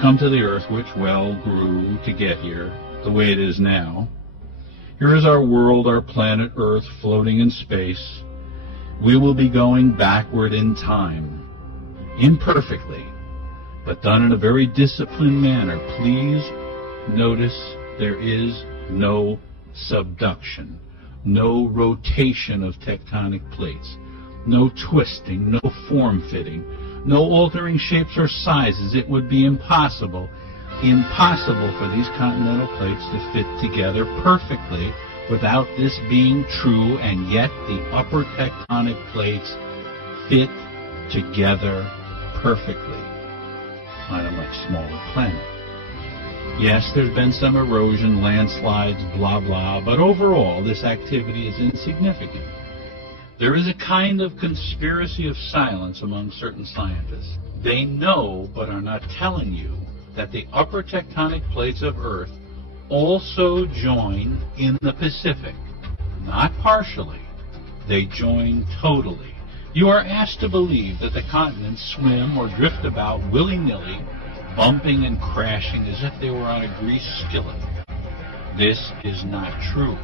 come to the Earth, which, well, grew to get here, the way it is now. Here is our world, our planet Earth, floating in space. We will be going backward in time, imperfectly, but done in a very disciplined manner. Please notice there is no subduction, no rotation of tectonic plates, no twisting, no form-fitting, no altering shapes or sizes. It would be impossible for these continental plates to fit together perfectly without this being true, and yet the upper tectonic plates fit together perfectly on a much smaller planet. Yes, there's been some erosion, landslides, blah, blah, but overall this activity is insignificant. There is a kind of conspiracy of silence among certain scientists. They know, but are not telling you, that the upper tectonic plates of Earth also join in the Pacific. Not partially. They join totally. You are asked to believe that the continents swim or drift about willy-nilly, bumping and crashing as if they were on a grease skillet. This is not true.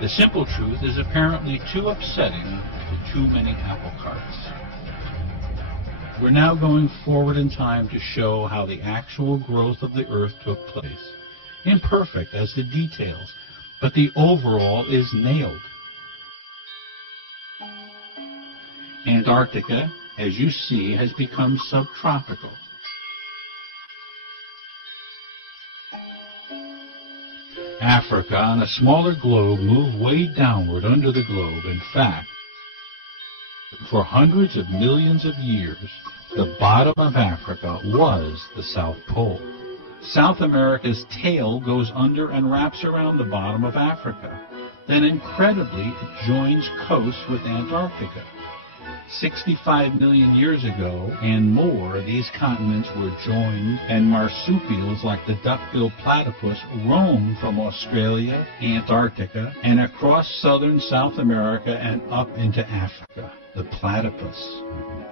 The simple truth is apparently too upsetting to too many apple carts. We're now going forward in time to show how the actual growth of the Earth took place. Imperfect as the details, but the overall is nailed. Antarctica, as you see, has become subtropical. Africa, on a smaller globe, moved way downward under the globe. In fact, for hundreds of millions of years, the bottom of Africa was the South Pole. South America's tail goes under and wraps around the bottom of Africa. Then, incredibly, it joins coast with Antarctica. 65 million years ago and more, these continents were joined, and marsupials like the duck-billed platypus roamed from Australia, Antarctica, and across southern South America and up into Africa. The platypus.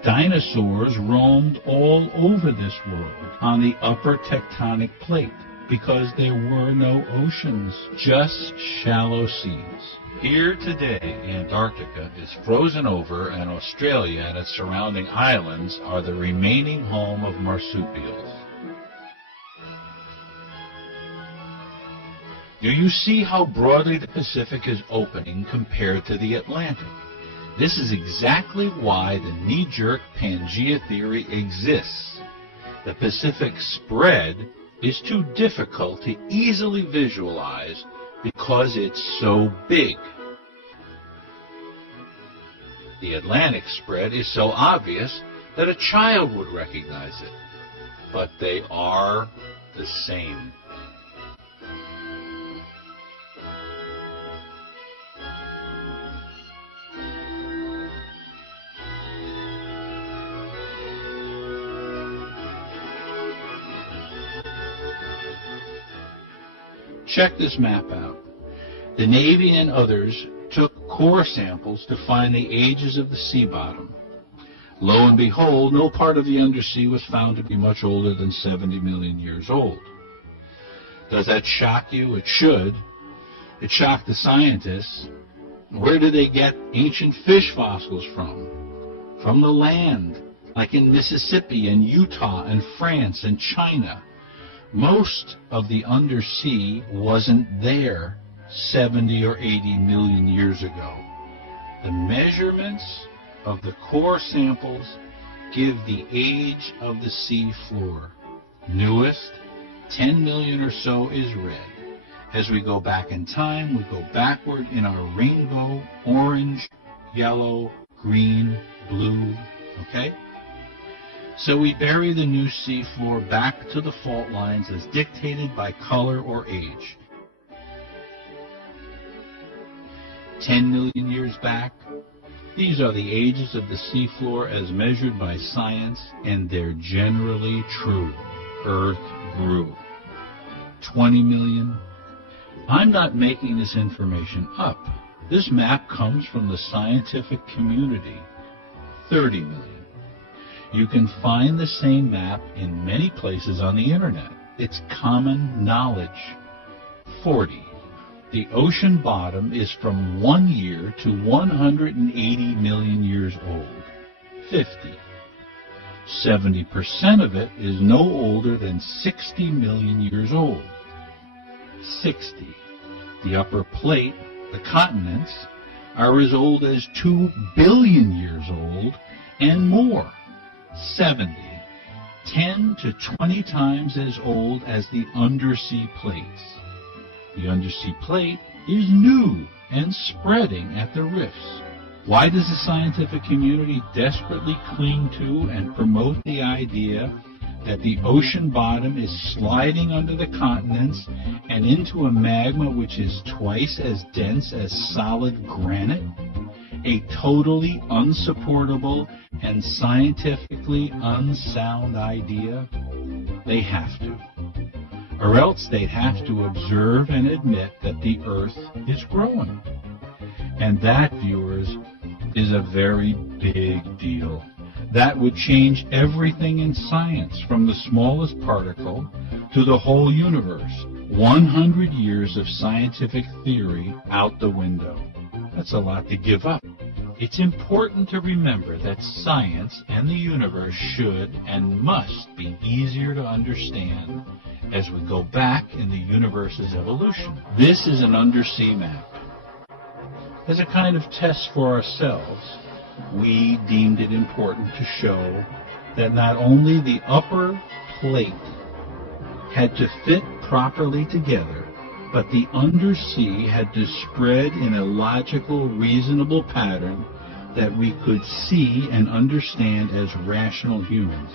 Dinosaurs roamed all over this world on the upper tectonic plate because there were no oceans, just shallow seas. Here today, Antarctica is frozen over, and Australia and its surrounding islands are the remaining home of marsupials. Do you see how broadly the Pacific is opening compared to the Atlantic? This is exactly why the knee-jerk Pangea theory exists. The Pacific spread is too difficult to easily visualize because it's so big. The Atlantic spread is so obvious that a child would recognize it, but they are the same. Check this map out. The Navy and others took core samples to find the ages of the sea bottom. Lo and behold, no part of the undersea was found to be much older than 70 million years old. Does that shock you? It should. It shocked the scientists. Where did they get ancient fish fossils from? From the land, like in Mississippi and Utah and France and China. Most of the undersea wasn't there 70 or 80 million years ago. The measurements of the core samples give the age of the sea floor. Newest, 10 million or so, is red. As we go back in time, we go backward in our rainbow, orange, yellow, green, blue, okay? So we bury the new sea floor back to the fault lines as dictated by color or age. 10 million years back, these are the ages of the seafloor as measured by science, and they're generally true. Earth grew. 20 million? I'm not making this information up. This map comes from the scientific community. 30 million. You can find the same map in many places on the internet. It's common knowledge. 40. The ocean bottom is from 1 year to 180 million years old. 50. 70% of it is no older than 60 million years old. 60. The upper plate, the continents, are as old as 2 billion years old and more. 70. 10 to 20 times as old as the undersea plates. The undersea plate is new and spreading at the rifts. Why does the scientific community desperately cling to and promote the idea that the ocean bottom is sliding under the continents and into a magma which is twice as dense as solid granite? A totally unsupportable and scientifically unsound idea? They have to. Or else they'd have to observe and admit that the Earth is growing. And that, viewers, is a very big deal. That would change everything in science, from the smallest particle to the whole universe. 100 years of scientific theory out the window. That's a lot to give up. It's important to remember that science and the universe should and must be easier to understand as we go back in the universe's evolution. This is an undersea map. As a kind of test for ourselves, we deemed it important to show that not only the upper plate had to fit properly together, but the undersea had to spread in a logical, reasonable pattern that we could see and understand as rational humans.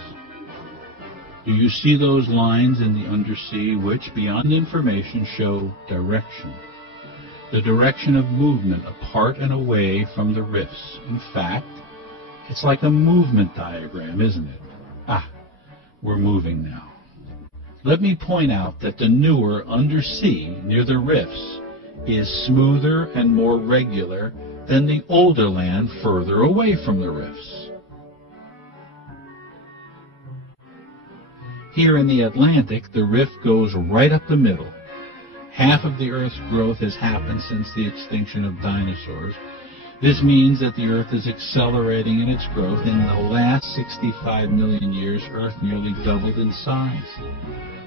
Do you see those lines in the undersea which, beyond information, show direction? The direction of movement apart and away from the rifts. In fact, it's like a movement diagram, isn't it? We're moving now. Let me point out that the newer undersea near the rifts is smoother and more regular than the older land further away from the rifts. Here in the Atlantic, the rift goes right up the middle. Half of the Earth's growth has happened since the extinction of dinosaurs. This means that the Earth is accelerating in its growth. In the last 65 million years, Earth nearly doubled in size.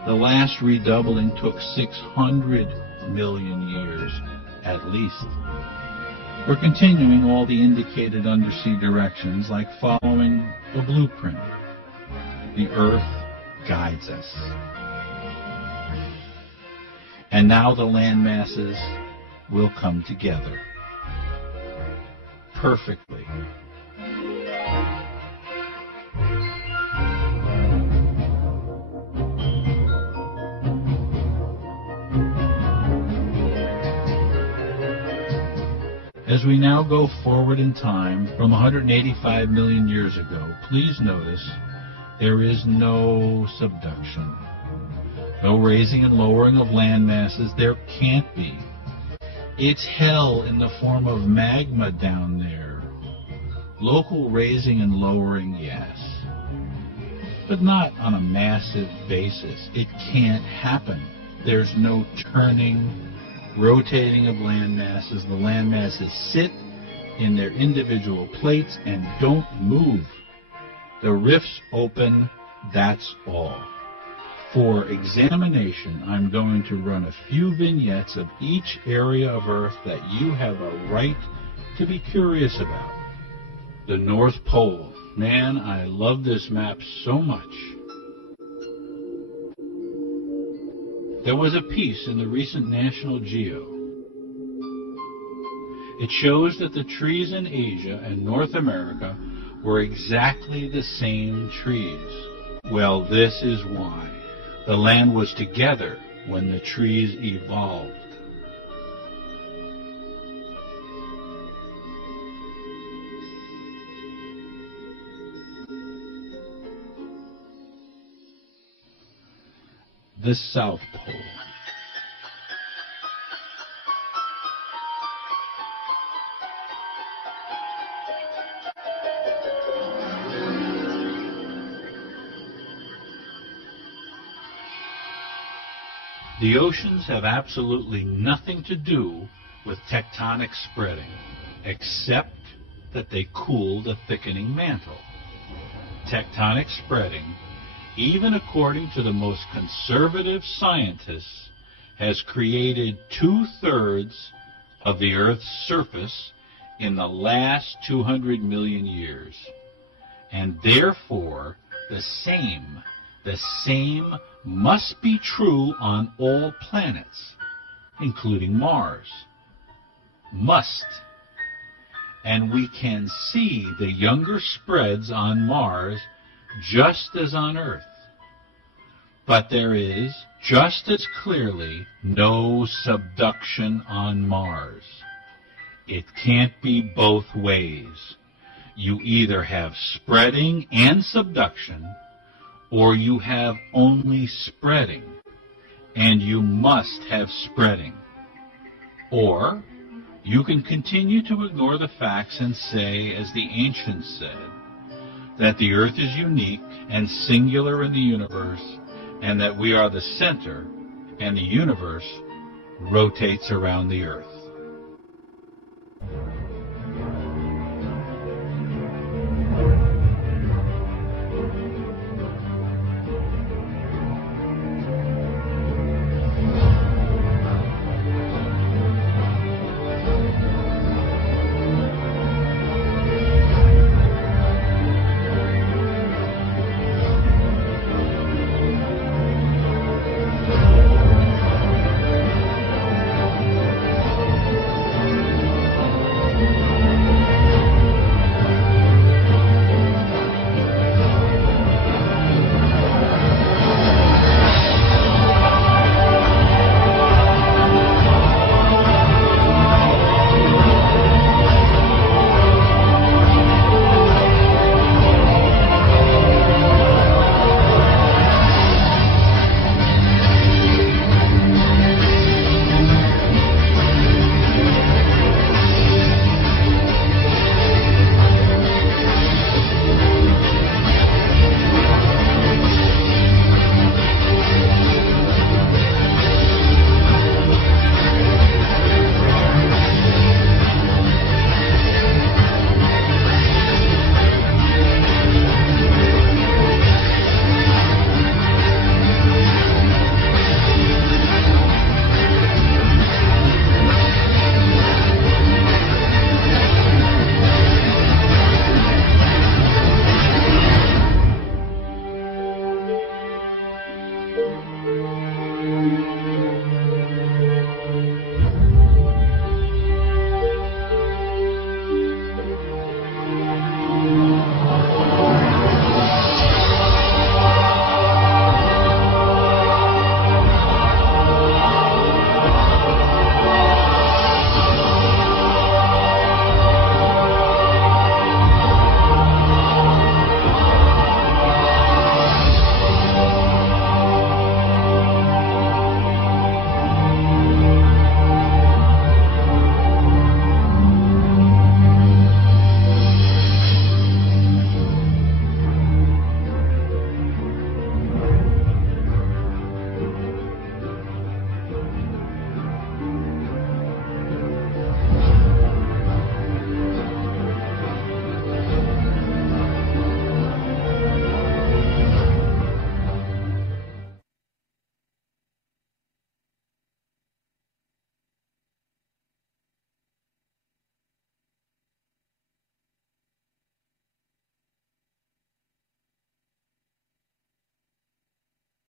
The last redoubling took 600 million years, at least. We're continuing all the indicated undersea directions like following a blueprint. The Earth guides us. And now the land masses will come together perfectly. As we now go forward in time from 185 million years ago, please notice there is no subduction. No raising and lowering of land masses. There can't be. It's hell in the form of magma down there. Local raising and lowering, yes. But not on a massive basis. It can't happen. There's no turning, rotating of land masses. The land masses sit in their individual plates and don't move. The rifts open, that's all. For examination, I'm going to run a few vignettes of each area of Earth that you have a right to be curious about. The North Pole. Man, I love this map so much. There was a piece in the recent National Geo. It shows that the trees in Asia and North America were exactly the same trees. Well, this is why. The land was together when the trees evolved. The South Pole. The oceans have absolutely nothing to do with tectonic spreading, except that they cool the thickening mantle. Tectonic spreading, even according to the most conservative scientists, has created 2/3 of the Earth's surface in the last 200 million years. And therefore, the same must be true on all planets, including Mars. Must. And we can see the younger spreads on Mars just as on Earth. But there is, just as clearly, no subduction on Mars. It can't be both ways. You either have spreading and subduction, or you have only spreading, and you must have spreading. Or you can continue to ignore the facts and say, as the ancients said, that the Earth is unique and singular in the universe, and that we are the center, and the universe rotates around the Earth.